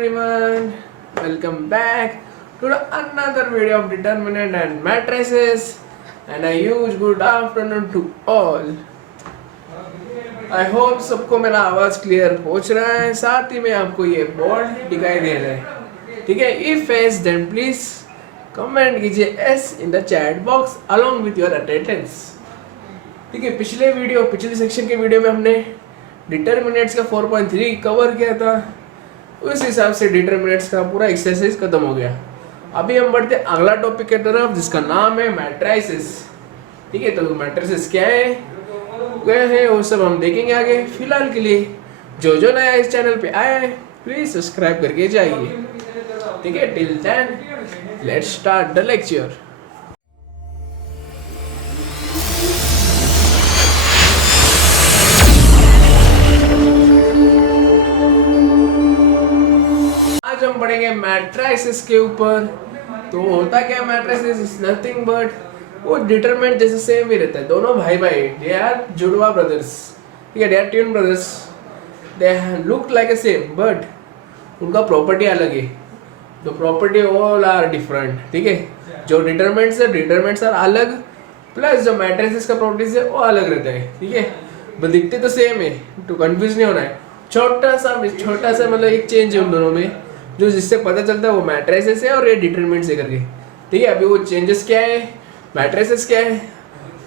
everyone, welcome back to another video of determinant and matrices, and a huge good afternoon to all. I hope सबको मेरा आवाज clear पहुंच रहा है, साथ ही में आपको ये बोर्ड दिखाई दे रहा है, ठीक है? If yes then please comment कीजिए yes in the chat box along with your attendance, ठीक है? पिछले सेक्शन के वीडियो में हमने डिटर्मिनेंट्स का 4.3 कवर किया था, उस हिसाब से डिटर्मिनेंट्स का पूरा एक्सरसाइज खत्म हो गया। अभी हम बढ़ते अगला टॉपिक की तरफ जिसका नाम है मैट्रिसेस, ठीक है? तो मैट्रिसेस क्या है वो सब हम देखेंगे आगे। फिलहाल के लिए जो नया इस चैनल पे आया है प्लीज सब्सक्राइब करके जाइए, ठीक है? Till then let's start the lecture. आज हम पढ़ेंगे मैट्रिसेस के ऊपर। तो होता क्या मैट्रिसेस इज नथिंग बट वो डिटरमिनेंट जैसे सेम ही रहता है। दोनों भाई दे आर जुड़वा ब्रदर्स, ठीक है? They are twin brothers, they look like a same but उनका प्रॉपर्टी अलग है। तो प्रॉपर्टी ऑल आर डिफरेंट, ठीक है? जो डिटरमिनेंट्स आर अलग, प्लस जो मैट्रिसेस का प्रॉपर्टीज है वो अलग रहता है, ठीक है? बट दिखते तो सेम है, तो कंफ्यूज नहीं होना है। छोटा सा मतलब एक चेंज है उन दोनों में, जो जिससे पता चलता है वो मैट्रिसेस है और ये डिटरमिनेंट्स है करके, ठीक है? अभी वो चेंजेस क्या है, मैट्रिसेस क्या है,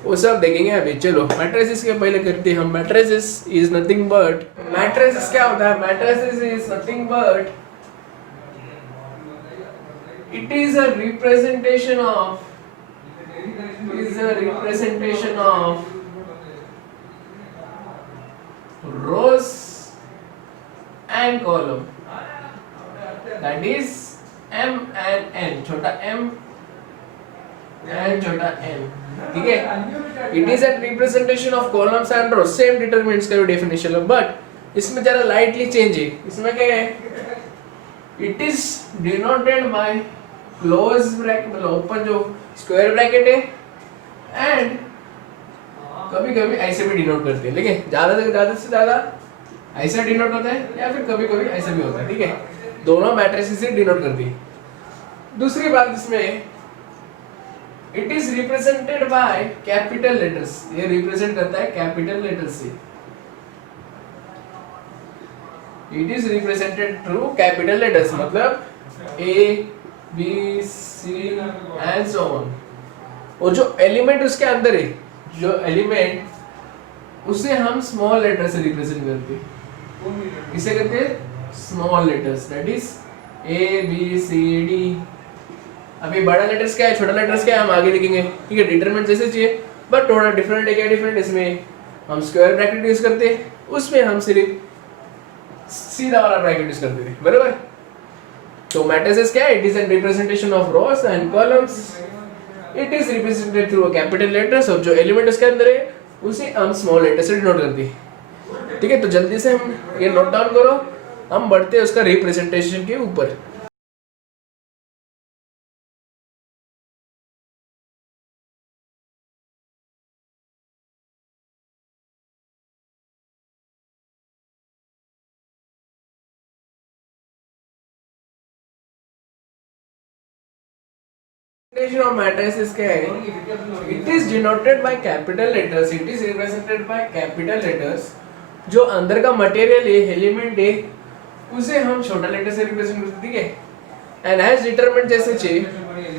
वो सब देखेंगे अभी। चलो मैट्रिसेस के पहले करते हैं हम। Matrices is nothing but, matrices क्या होता है? Matrices is nothing but it is a representation of rows and column, that is m and n, छोटा m and छोटा n, ठीक है? It is a representation of columns and rows, same determinants का definition है, but इसमें जरा lightly change है। इसमें क्या है? It is denoted by close bracket, मतलब ओपन जो स्क्वायर ब्रैकेट है, एंड कभी कभी ऐसे भी डिनोट करते हैं, लेकिन ज्यादा से ज्यादा ऐसा डिनोट होता है या फिर कभी कभी ऐसा भी होता है, ठीक है? दोनों मैट्रिसेस से डिनोट करती है। दूसरी बात इसमें, it is represented by capital letters, ये रिप्रेजेंट करता है कैपिटल लेटर्स से। It is represented through capital letters, मतलब A B C and so on. और जो एलिमेंट उसके अंदर है, जो एलिमेंट, उसे हम स्मॉल लेटर से रिप्रेजेंट करते हैं। इसे कहते हैं small letters, that is A B C D. अभी बड़ा लेटर्स क्या है, छोटा लेटर्स क्या है, हम आगे देखेंगे, ठीक है? डिटरमिनेंट जैसे चाहिए बट थोड़ा डिफरेंट है। क्या डिफरेंट? इसमें हम स्क्वायर ब्रैकेट यूज करते हैं, उसमें हम सिर्फ सीधा वाला ब्रैकेट यूज करते थे, बराबर? तो मैट्रिसेस क्या है? It is an representation of rows and columns. It is represented through capital letters, और जो एलिमेंट उसके अंदर है उसे हम स्मॉल लेटर से डिनोट करते हैं, ठीक है? तो जल्दी से हम ये नोट डाउन करो, हम बढ़ते हैं उसका रिप्रेजेंटेशन के ऊपर। Of matrices क्या है? It is denoted by capital letters. It is represented by capital letters. जो अंदर का मटेरियल है, एलिमेंट है, उसे हम छोटा लेटर से रिप्रेजेंट करते हैं, ठीक है? एंड एज डिटरमिनेंट जैसे चाहिए,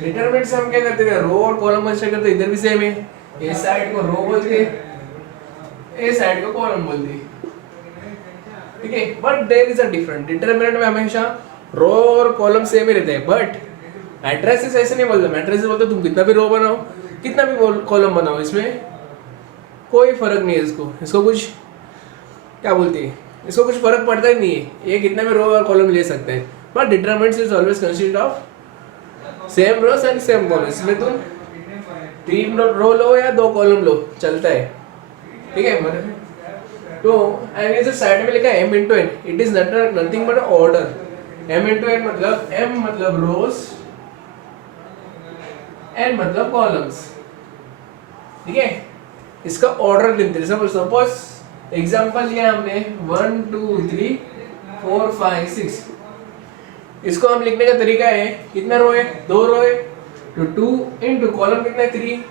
डिटरमिनेंट से हम क्या करते हैं? रो और कॉलम कंसीडर करते हैं। इधर भी सेम है, ए साइड को रो बोलते हैं, ए साइड को कॉलम बोलते हैं, ठीक है? But there is a different. Determinant में हमेशा रो और कॉलम सेम ही रहते हैं, बट मैट्रिसेस ऐसे नहीं बोलते। मैट्रिसेस बोलते तुम कितना भी रो बनाओ, कितना भी कॉलम बनाओ, इसमें कोई फर्क नहीं है। इसको कुछ क्या बोलते हैं, इसको कुछ फर्क पड़ता ही नहीं है, ये कितना भी रो और कॉलम ले सकते हैं। But determinants is always consist of same rows and same column. इसमें तुम 3 रो लो या 2 कॉलम लो, चलता है, ठीक है? तो एंड इधर साइड में लिखा है m into n, it is nothing but order. m into n मतलब m मतलब रोज, n मतलब कॉलम्स, ठीक है? इसका ऑर्डर लेते हैं। सपोज एग्जांपल लिया हमने 1 2 3 4 5 6, इसको हम लिखने का तरीका है, कितना रो है, 2 रो है, तो 2 into कॉलम कितना है, 3,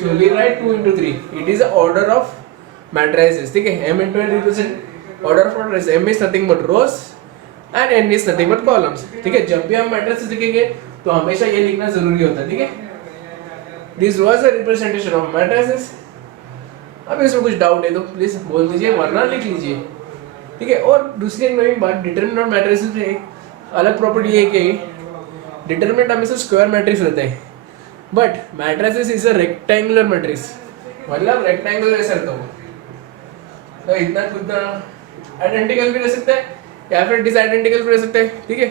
so we write 2 into 3. It is the order of matrices. ठीक है, m into n represent order of matrices. m is nothing but rows and n is nothing but columns. ठीक है, जब भी हम matrices लिखेंगे तो हमेशा ये लिखना जरूरी होता है. ठीक है, this was a representation of matrices. अब इसमें कुछ डाउट है तो प्लीज बोल दीजिए, वरना लिख लीजिए. ठीक है, और दूसरी एक नई बात, डिटरमिनेंट और मैट्रिसेस में एक अलग प्रॉपर्टी है कि डिटरमिनेंट हमेशा स्क्वायर मैट्रिक्स रहता है, but matrices is a rectangular matrix, मतलब रेक्टेंगुलर ऐसा रहता है. तो इतना खुद आइडेंटिकल भी रह सकता है या फिर डिसआइडेंटिकल भी रह सकता है. ठीक है,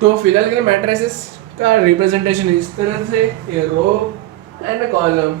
तो फिलहाल के लिए मैट्रिसेस का रिप्रेजेंटेशन इस तरह से, ये row and column.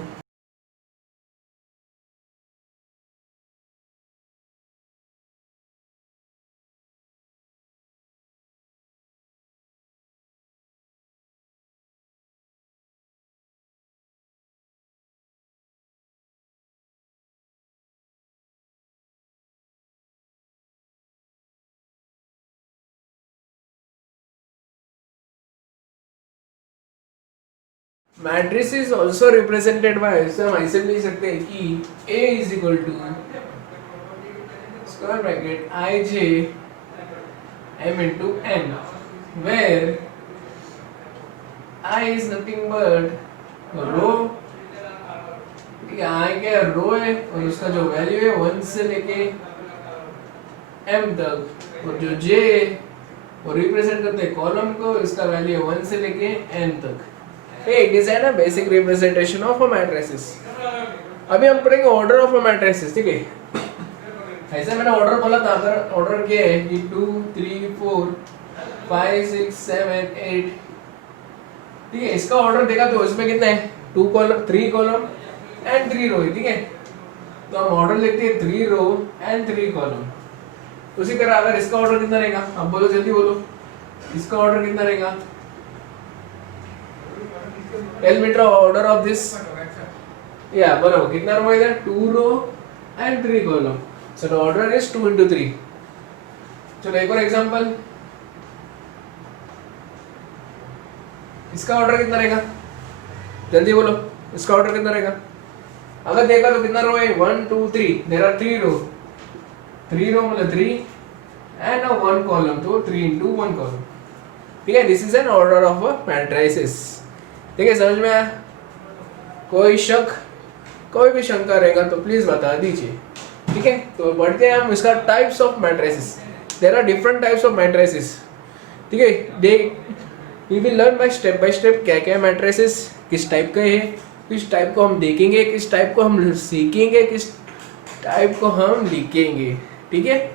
Matrix is also represented by, हम ऐसे भी लिख सकते हैं कि A is equal to square bracket I J M into N, where I is nothing but रो. ठीक है, I क्या रो है और उसका जो वैल्यू है 1 से लेके M तक, और जो J वो रिप्रेजेंट करते हैं कॉलम को, इसका वैल्यू है 1 से लेके N तक. It is a basic representation of a matrices. अभी हम पढ़ेंगे ऑर्डर ऑफ अ मैट्रिसेस. ठीक है, ऐसे मैंने ऑर्डर बोला था, अगर ऑर्डर किया है कि 2 3 4 5 6 7 8, ठीक है, इसका ऑर्डर देखा तो इसमें कितना है, 2 कॉलम 3 कॉलम एंड 3 रो है. ठीक है, तो हम ऑर्डर लिखते हैं 3 रो एंड 3 कॉलम. उसी तरह अगर इसका ऑर्डर कितना रहेगा, अब बोलो जल्दी बोलो, इसका ऑर्डर कितना रहेगा, tell me the order of this. Yeah, बराबर, कितना रो है इधर, 2 row and 3 column, so the order is 2 into 3. चलो एक और एग्जांपल, इसका ऑर्डर कितना रहेगा, जल्दी बोलो, इसका ऑर्डर कितना रहेगा. अगर देखा तो कितना रो है, 1 2 3, देयर आर 3 रो, 3 रो मतलब 3 एंड 1 कॉलम, तो 3 into 1 कॉलम. ठीक है, this is an order of a matrices. ठीक है, समझ में आया, कोई शक, कोई भी शंका रहेगा तो प्लीज बता दीजिए. ठीक है, तो बढ़ते हैं हम इसका types of matrices. There are different types of matrices. ठीक है, they we will learn by step क्या क्या मैट्रिसेस किस टाइप का है, किस टाइप को हम देखेंगे, किस टाइप को हम सीखेंगे, किस टाइप को हम लिखेंगे. ठीक है,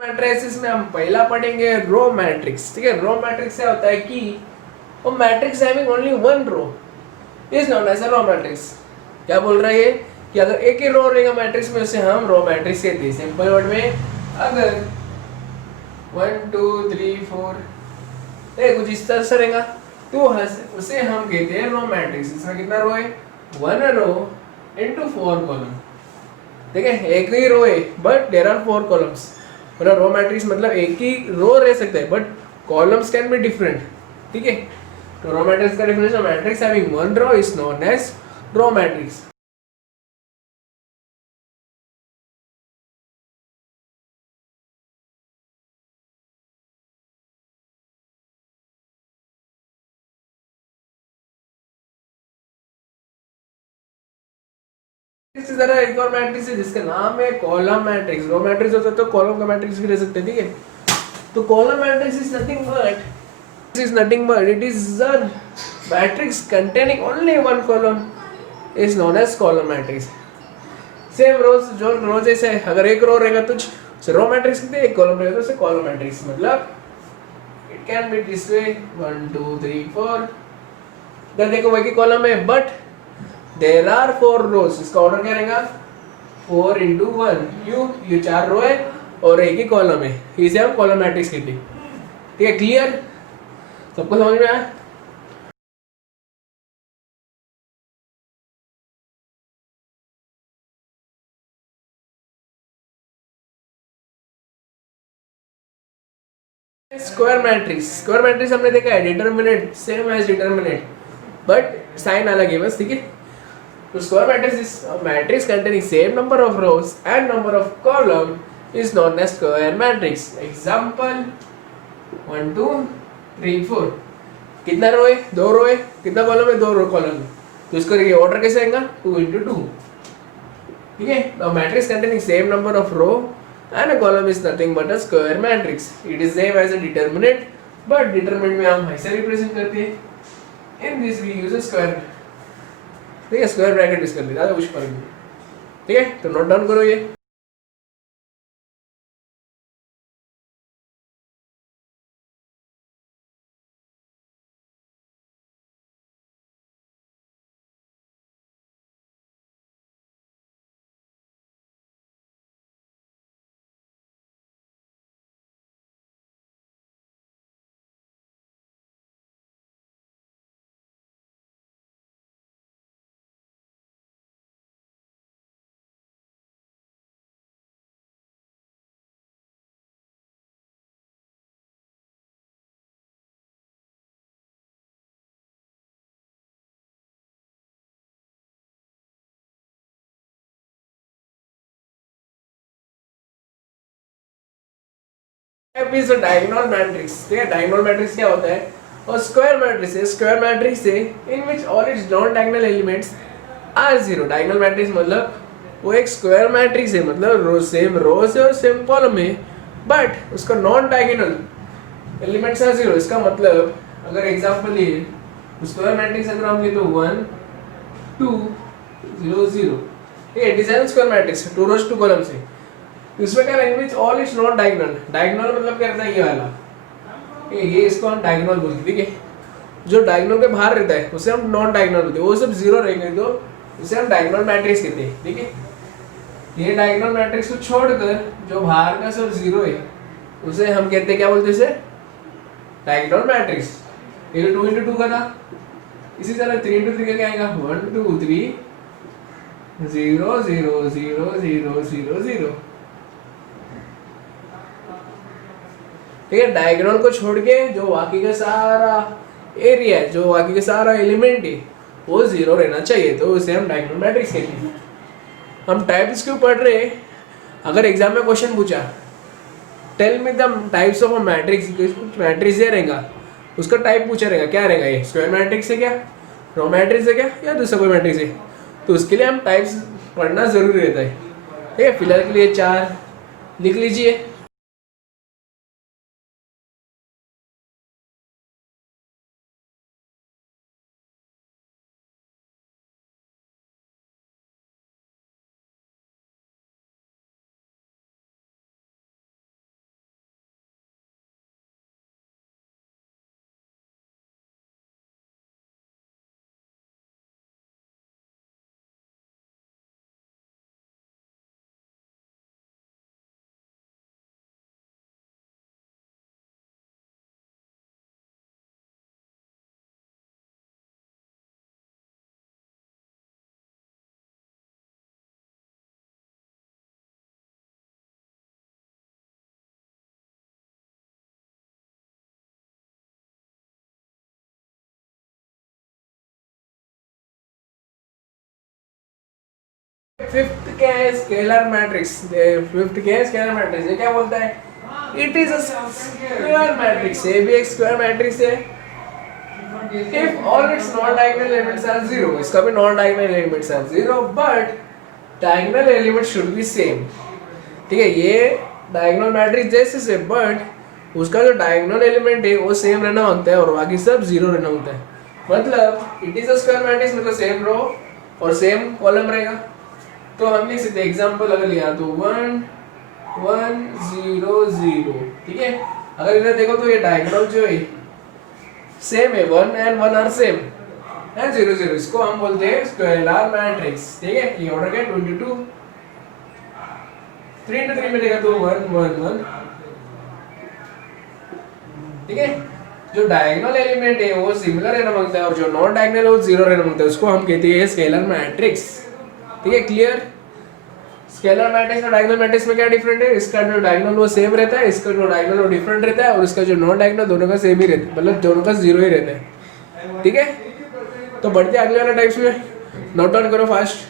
मैट्रिसेस में हम पहला पढ़ेंगे रो मैट्रिक्स. ठीक है, रो मैट्रिक्स क्या होता है कि वो matrix having only one row is known as a row matrix. क्या बोल रहा है ये, कि अगर एक ही रो रहेगा मैट्रिक्स में, उसे हम रो मैट्रिक्स कहते हैं. सिंपल वर्ड में, अगर 1 2 3 4 कुछ इस तरह से रहेगा तो उसे हम कहते हैं रो मैट्रिक्स. इसमें कितना रो है, 1 रो into 4 कॉलम. ठीक है, एक ही रो है बट देयर आर 4 कॉलम्स. मतलब रो मैट्रिक्स मतलब एक ही रो रह सकता है but columns can be different. ठीक है, तो रो मैट्रिक्स का definition, matrix having one row is known as row matrix. इसी तरह एक और मैट्रिक्स है जिसका नाम है कॉलम मैट्रिक्स। रो मैट्रिक्स होता है तो कॉलम का मैट्रिक्स भी रह सकते हैं, ठीक है। तो column matrix is nothing but it is a matrix containing only one column is known as column matrix. Same rows जो रो जैसे है, अगर एक रो रहेगा तो रो मैट्रिक्स कहते हैं, एक कॉलम रहेगा तो उसे कॉलम मैट्रिक्स। मतलब it can be this way 1 2 3 4। इधर देखो वही कॉलम है बट देयर आर 4 रोज। इसका ऑर्डर क्या रहेगा 4 into 1। क्यों? ये 4 रो है और एक ही कॉलम है, इसे हम कॉलम मैट्रिक्स कहते हैं, ठीक है। क्लियर? सबको समझ में आया? स्क्वायर मैट्रिक्स हमने देखा है, determinant same as determinant but sign अलग है बस, ठीक है। तो square matrix is matrix containing same number of rows and number of column is known as square matrix. Example 1 2 3 4। कितना रो है? 2 रो है। कितना कॉलम है? 2 रो कॉलम है। तो इसका ये ऑर्डर कैसे आएगा 2 into 2, ठीक है। Now matrix containing same number of row and a column is nothing but a square matrix. It is same as a determinant, but determinant में हम ऐसे रिप्रेजेंट करते हैं। In this we use a square, ठीक है। Square bracket use करते हैं, ज़्यादा कुछ फर्क नहीं, ठीक है। तो नोट डाउन करो ये। F is a diagonal matrix, ठीक है। डायगोनल मैट्रिक्स क्या होता है? और स्क्वायर मैट्रिक्स है, स्क्वायर मैट्रिक्स है in which all its non diagonal elements are zero. Diagonal matrix मतलब वो एक स्क्वायर मैट्रिक्स है, मतलब रोज है और सेम कॉलम है बट उसका non diagonal elements are zero. इसका मतलब अगर एग्जांपल ये स्क्वायर मैट्रिक्स अगर हम ले तो 1 2 0 0, ठीक है। डिजाइन स्क्वायर मैट्रिक्स 2 रोज 2 कॉलम्स है। इसमें क्या language all is not diagonal. Diagonal मतलब क्या रहता है? ये वाला, ये इसको हम डायगोनल बोलते हैं, ठीक है। जो डायगोनल के बाहर रहता है उसे हम नॉन डायगोनल बोलते हैं। वो सब जीरो रहेंगे तो उसे हम डायगोनल मैट्रिक्स कहते हैं, ठीक है। ये डायगोनल मैट्रिक्स को छोड़कर जो बाहर का सब जीरो है उसे हम कहते हैं, क्या बोलते हैं उसे? Diagonal matrix. ये 2 into 2 का था। इसी तरह 3 into 3 का क्या आएगा 1 2 3 0 0 0 0 0 0, ठीक है। डायगोनल को छोड़ के जो बाकी का सारा एरिया है, जो बाकी का सारा एलिमेंट है वो जीरो रहना चाहिए, तो उसे हम डायगोनल मैट्रिक्स कहते हैं। हम टाइप्स क्यों पढ़ रहे हैं? अगर एग्जाम में क्वेश्चन पूछा tell me the types of a matrix, matrix ये रहेगा उसका टाइप पूछा रहेगा, क्या रहेगा? ये स्क्वायर मैट्रिक्स है क्या, रो मैट्रिक्स है क्या, या दूसरा कोई मैट्रिक्स है? तो उसके लिए हम टाइप्स पढ़ना जरूरी रहता है, ठीक है। फिलहाल के लिए 4 लिख लीजिए। फिफ्थ क्या है? Scalar matrix. फिफ्थ क्या है? Scalar matrix. ये क्या बोलता है? It is a square matrix. ये भी एक स्क्वायर मैट्रिक्स है if all its non diagonal elements are zero. इसका भी non diagonal elements are zero but diagonal element should be same. ठीक है, ये डायगोनल मैट्रिक्स जैसे से, बट उसका जो डायगोनल एलिमेंट है वो सेम रहना होता है और बाकी सब जीरो रहना होता है। मतलब it is a square matrix, मतलब सेम रो और सेम कॉलम रहेगा। तो हम लिख सकते एग्जाम्पल अगर लिया तो 1 1 0 0। ठीक है, अगर इधर देखो तो ये डायगोनल जो है सेम है, 1 एंड 1 आर सेम एंड 0 0, इसको हम बोलते हैं स्केलर मैट्रिक्स। ठीक है, ये ऑर्डर क्या 22, 3 into 3 में देखा तो 1 1 1। ठीक है, जो डायगोनल एलिमेंट है वो सिमिलर रहना मांगता है और जो नॉन डायगोनल है वो जीरो रहना मांगता है, उसको हम कहते हैं स्केलर मैट्रिक्स। ठीक है, क्लियर? स्केलर मैट्रिक्स और डायगोनल मैट्रिक्स में क्या डिफरेंट है? इसका जो डायगोनल वो सेम रहता है, इसका जो डायगोनल वो डिफरेंट रहता है और इसका जो नॉन डायगोनल दोनों का सेम ही रहता है, मतलब दोनों का जीरो ही रहता है। ठीक है, तो बढ़ते अगले वाला टाइप्स में, नोट डाउन करो फास्ट।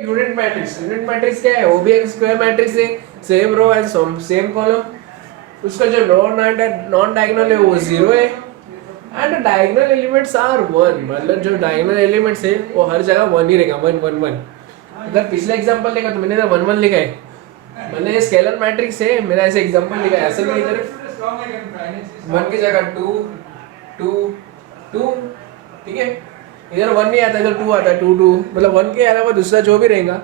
यूनिट मैट्रिक्स क्या है? वो भी एक स्क्वायर मैट्रिक्स है, same row and same column. उसका जो नॉन डायगोनल है वो जीरो है एंड डायगोनल एलिमेंट्स आर 1, मतलब जो डायगोनल एलिमेंट्स है वो हर जगह 1 ही रहेगा, 1 1 1। अगर पिछला एग्जांपल देखा तो मैंने ना 1 1 लिखा है, मैंने स्केलर मैट्रिक्स है, मेरा ऐसे एग्जांपल लिखा है। असल में इधर 1 की जगह 2 2 2। ठीक है, इधर 1 नहीं आता, इधर 2 आता है, 2 2, मतलब 1 के अलावा दूसरा जो भी रहेगा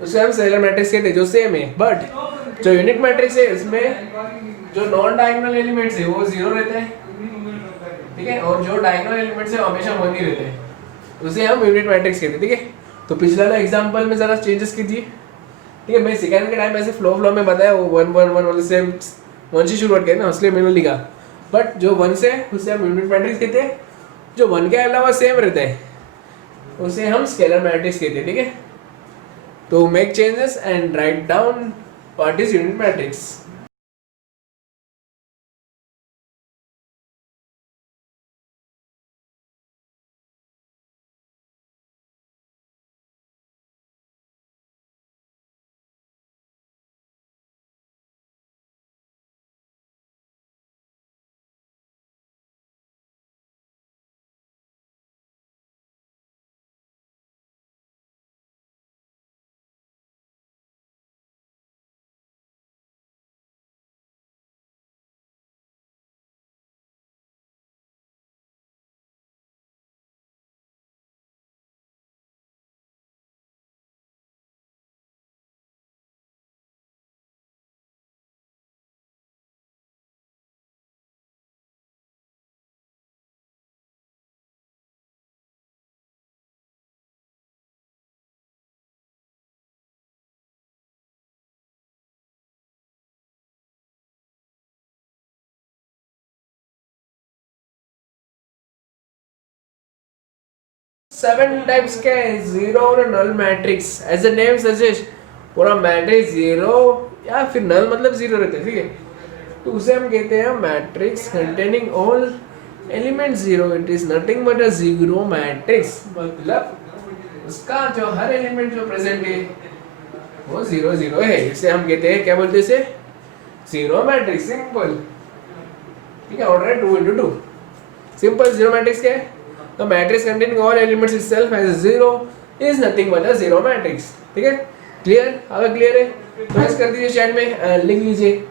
उसे हम स्केलर मैट्रिक्स कहते हैं, जो सेम है। बट जो यूनिट मैट्रिक्स है इसमें जो नॉन डायगोनल एलिमेंट्स है वो जीरो रहते हैं। ठीक है, और जो डायगोनल एलिमेंट्स है हमेशा 1 ही रहते हैं, उसे हम यूनिट मैट्रिक्स कहते हैं। ठीक है, तो पिछला वाला एग्जांपल में जरा चेंजेस कीजिए। ठीक है, मैं सेकंड के टाइम ऐसे फ्लो में बताया, वो 1 1 1 वाले से 1 से शुरुआत किया ना, इसलिए मैंने लिखा। बट जो 1 से उसे हम यूनिट मैट्रिक्स कहते हैं, जो 1 के अलावा सेम रहता है उसे हम स्केलर मैट्रिक्स कहते हैं। ठीक है, तो make changes and write down what is unit matrix. Seven types के जीरो और null matrix, as a name suggest, पूरा मैट्रिक्स जीरो या फिर नल मतलब जीरो रहते हैं। ठीक है, तो उसे हम कहते हैं matrix containing all element zero, it is nothing but a zero matrix, मतलब उसका जो हर एलिमेंट जो प्रेजेंट है वो जीरो जीरो है, इसे हम कहते हैं, क्या बोलते हैं इसे? Zero matrix, simple. ठीक है, ऑर्डर है 2 into 2। सिंपल। जीरो मैट्रिक्स क्या है? The matrix containing all elements itself has zero is nothing but a zero matrix. ठीक है, क्लियर? अगर क्लियर है तो ऐसे कर दीजिए चैट में, लिख लीजिए।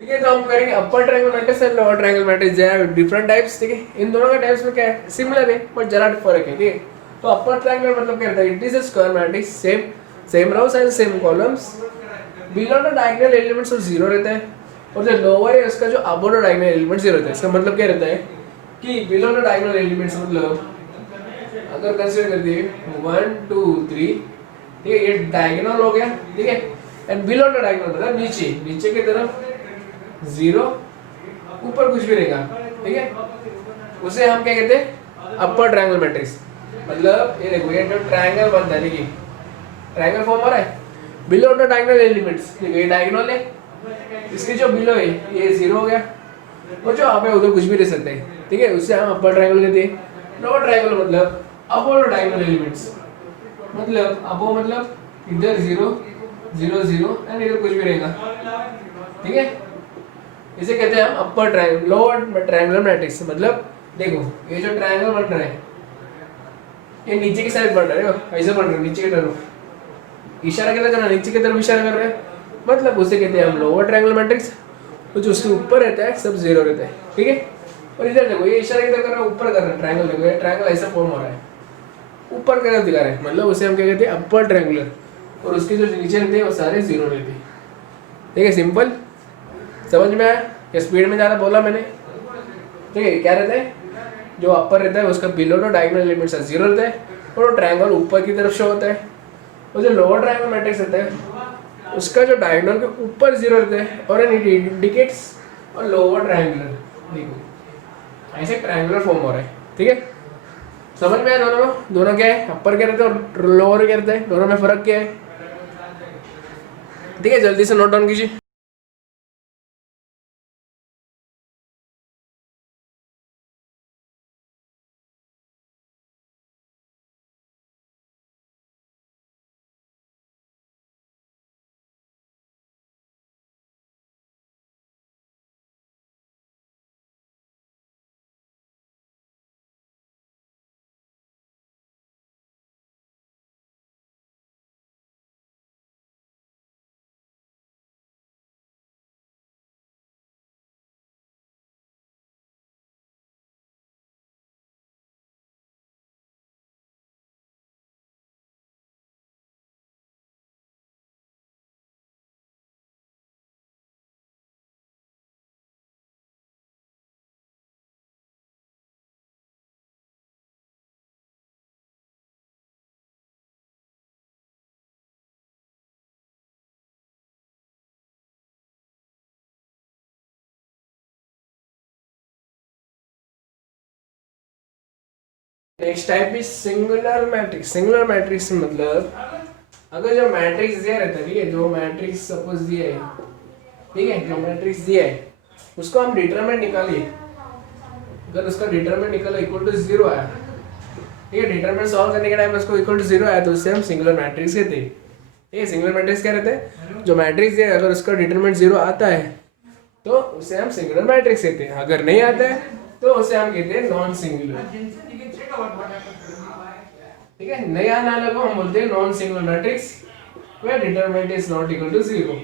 ठीक है, तो हम करेंगे upper triangle matrix and lower triangle matrix. There are different types. ठीक है, इन दोनों का टाइप्स में क्या है, सिमिलर है बट जरा फर्क है। ठीक है, तो अपर ट्रायंगल मतलब क्या रहता है, it is a square matrix, same rows and same columns, below the diagonal elements और जीरो रहता है, और जो लोअर है उसका जो above the diagonal element zero रहता है। इसका मतलब क्या रहता है कि बिलो द डायगोनल एलिमेंट्स मतलब अगर कंसीडर कर दिए 1 2 3, ठीक है, ये डायगोनल हो गया। ठीक है, एंड बिलो द डायगोनल मतलब नीचे की तरफ जीरो, ऊपर कुछ भी रहेगा। ठीक है, उसे हम क्या कहते हैं, अपर ट्रायंगल मैट्रिक्स। मतलब ये देखो, ये जो ट्रायंगल बनता है, देखिए ट्रायंगल फॉर्म हो रहा है, बिलो द डायगोनल एलिमेंट्स, देखो ये डायगोनल है, इसके जो बिलो है ये जीरो हो गया, और जो आप है उधर कुछ भी रह सकते हैं। ठीक है, उससे हम अपर ट्रायंगल कहते हैं। लोअर ट्रायंगल मतलब अबव द डायगोनल एलिमेंट्स, मतलब अबव मतलब इधर जीरो जीरो जीरो एंड इधर कुछ भी रहेगा। ठीक है, इसे कहते हैं हम अपर ट्रायंगल, लोअर ट्रायंगुलर मैट्रिक्स। मतलब देखो ये जो ट्रायंगल बन रहा है ये नीचे की साइड बन रहा है, ऐसे बन रहा है नीचे की तरफ, इशारा कैसा कर रहा है, नीचे की तरफ इशारा कर रहा है, मतलब उसे कहते हैं हम लोअर ट्रायंगुलर मैट्रिक्स। तो जो उसके ऊपर रहता है सब जीरो रहता है। ठीक है, और इधर देखो ये इशारा किधर कर रहा है, ऊपर कर रहा है ट्रायंगल। देखो ये ट्रायंगल ऐसा फॉर्म हो रहा है, ऊपर की तरफ दिखा रहा है, मतलब उसे हम क्या कहते हैं, अपर ट्रायंगुलर, और उसके जो नीचे रहते हैं वो सारे जीरो रहते हैं। ठीक है, सिंपल, समझ में आया? या स्पीड में ज़्यादा बोला मैंने? ठीक है, क्या रहता है, जो अपर रहता है उसका below the diagonal elements zero रहता है, और वो ट्रायंगल ऊपर की तरफ शो होता है। और जो लोअर ट्रायंगल मैट्रिक्स रहता है उसका जो डायगोनल के ऊपर जीरो रहता है, और इट इंडिकेट्स और लोअर ट्रायंगुलर। देखो ऐसे ट्रायंगुलर फॉर्म हो रहा है। ठीक है, समझ में आया? दोनों क्या है, अपर क्या रहता है और लोअर क्या रहता है, दोनों में फर्क क्या है? ठीक है, जल्दी से नोट डाउन कीजिए। Next type is singular matrix. Singular matrix मतलब अगर जो मैट्रिक्स दिया रहता है, ठीक है, जो मैट्रिक्स सपोज दिया है, ठीक है, जो मैट्रिक्स दिया है उसको हम डिटरमिनेंट निकालिए। अगर उसका डिटरमिनेंट निकाला इक्वल टू जीरो आया, ठीक है, डिटरमिनेंट सॉल्व करने के टाइम उसको इक्वल टू जीरो आया तो उससे हम सिंगुलर मैट्रिक्स कहते हैं। ठीक है, सिंगुलर मैट्रिक्स क्या रहता है, जो मैट्रिक्स दिया अगर उसका डिटरमिनेंट जीरो आता है तो उसे हम सिंगुलर मैट्रिक्स कहते हैं, अगर नहीं आता है तो उसे हम कहते हैं नॉन सिंगुलर। ठीक है, नए आने वाले को हम बोलते हैं non singular matrix where determinant is not equal to 0।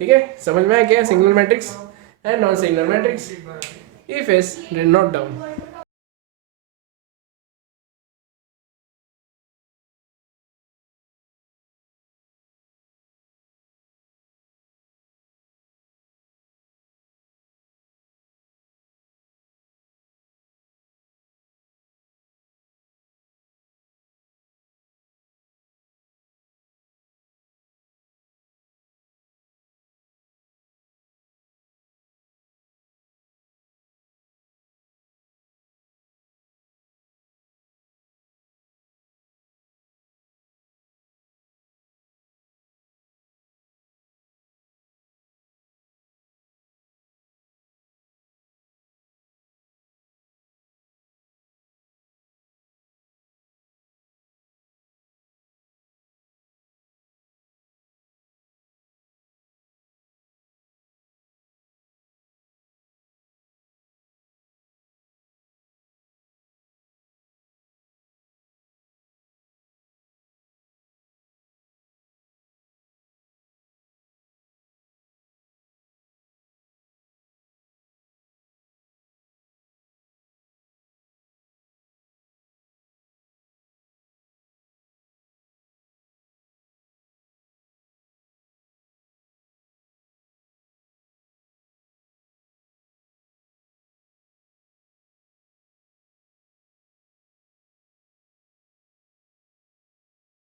ठीक है, समझ में आया क्या singular matrix and non singular matrix if as note down.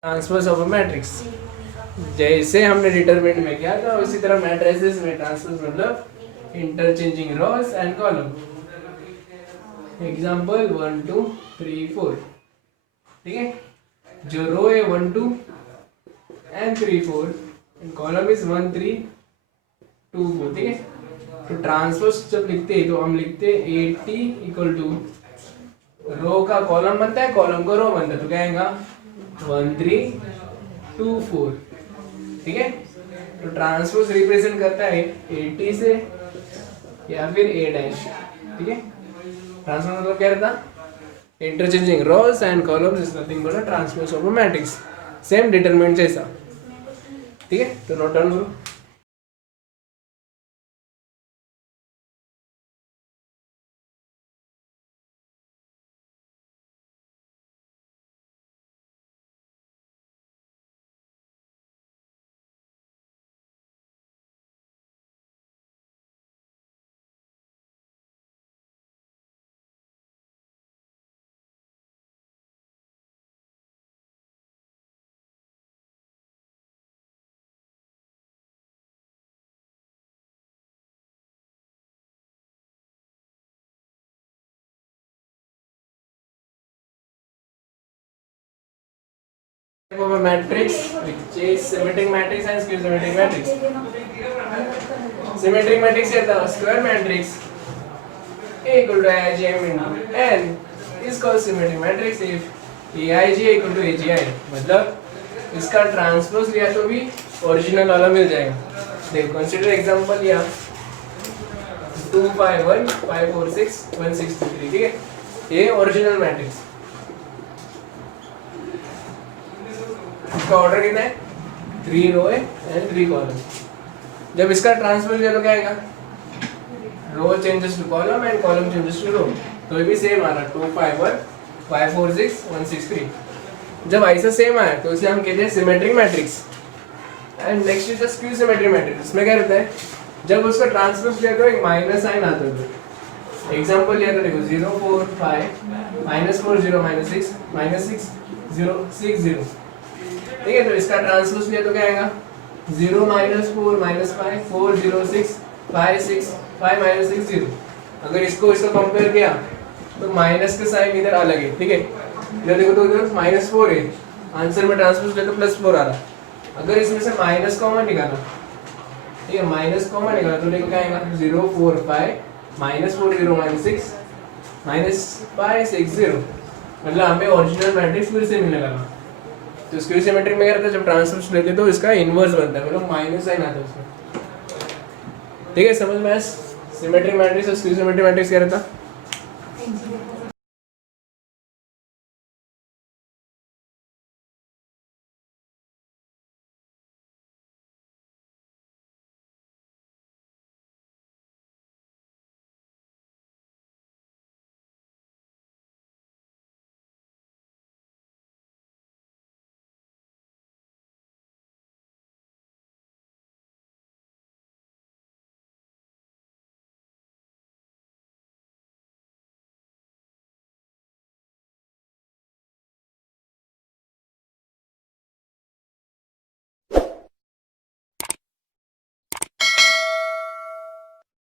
Transpose of a matrix जैसे हमने डिटरमिनेंट में किया था उसी तरह मैट्रिसेस में ट्रांसपोज मतलब interchanging rows and column. Example 1 2 3 4। ठीक है, जो रो है 1 2 एंड 3 4 एंड कॉलम इज 1 3 2 4। ठीक है, तो ट्रांसपोज जब लिखते हैं तो हम लिखते हैं 80 इक्वल टू रो का कॉलम बनता है, कॉलम को रो बनता है, तो क्या आएगा 1 3 2 4। ठीक है, तो ट्रांसपोज रिप्रेजेंट करता है 80 से या फिर a डैश। ठीक है, ट्रांसपोज मतलब क्या रहता, interchanging rows and columns is nothing but a transpose of a matrix, same determinant जैसा। ठीक है, तो नोट डाउन करो। Of a matrix which is symmetric matrix and skew symmetric matrix. Symmetric matrix is the square matrix A equal to Aij into N is called symmetric matrix if Aij equal to Agi। मतलब इसका transpose लिया तो भी original वाला मिल जाएगा। देखो consider example लिया 2 5 1 5 4 6 1 6 2 3। ठीक है, ये ओरिजिनल मैट्रिक्स, इसका ऑर्डर कितना है 3 रो है एंड 3 कॉलम। जब इसका ट्रांसफर किया तो क्या आएगा row changes to column and column changes to row, तो ये भी सेम आ रहा 2 5 1 5 4 6 1 6 3। जब ऐसा सेम आया तो इसे हम कहते हैं symmetric matrix. And next is the skew symmetric matrix. इसमें क्या रहता है, जब उसका ट्रांसफर किया तो एक माइनस साइन आता है। एग्जांपल लिया तो देखो 0 4 5 -4 0 -6 -6 0 6 0। ठीक है, तो इसका ट्रांसपोज लिया तो क्या आएगा 0 -4 -5 4 0 6 5 6 5 -6 0। अगर इसको इसका कंपेयर किया तो माइनस का साइन इधर अलग है। ठीक है, इधर देखो तो इधर -4 है, आंसर में ट्रांसपोज लिया तो +4 आ रहा। अगर इसमें से माइनस कॉमन निकाला, ठीक है, माइनस कॉमन निकाला तो देखो क्या आएगा 0 4 5 -4 0 -6 -5 6 0। मतलब हमें ओरिजिनल मैट्रिक्स फिर से मिलने लगा। तो स्क्यू सिमेट्रिक में क्या रहता है, जब ट्रांसपोज लेते तो इसका इनवर्स बनता है, मतलब माइनस साइन आता है उसमें। ठीक है, समझ में आया सिमेट्रिक मैट्रिक्स और स्क्यू सिमेट्रिक मैट्रिक्स क्या रहता।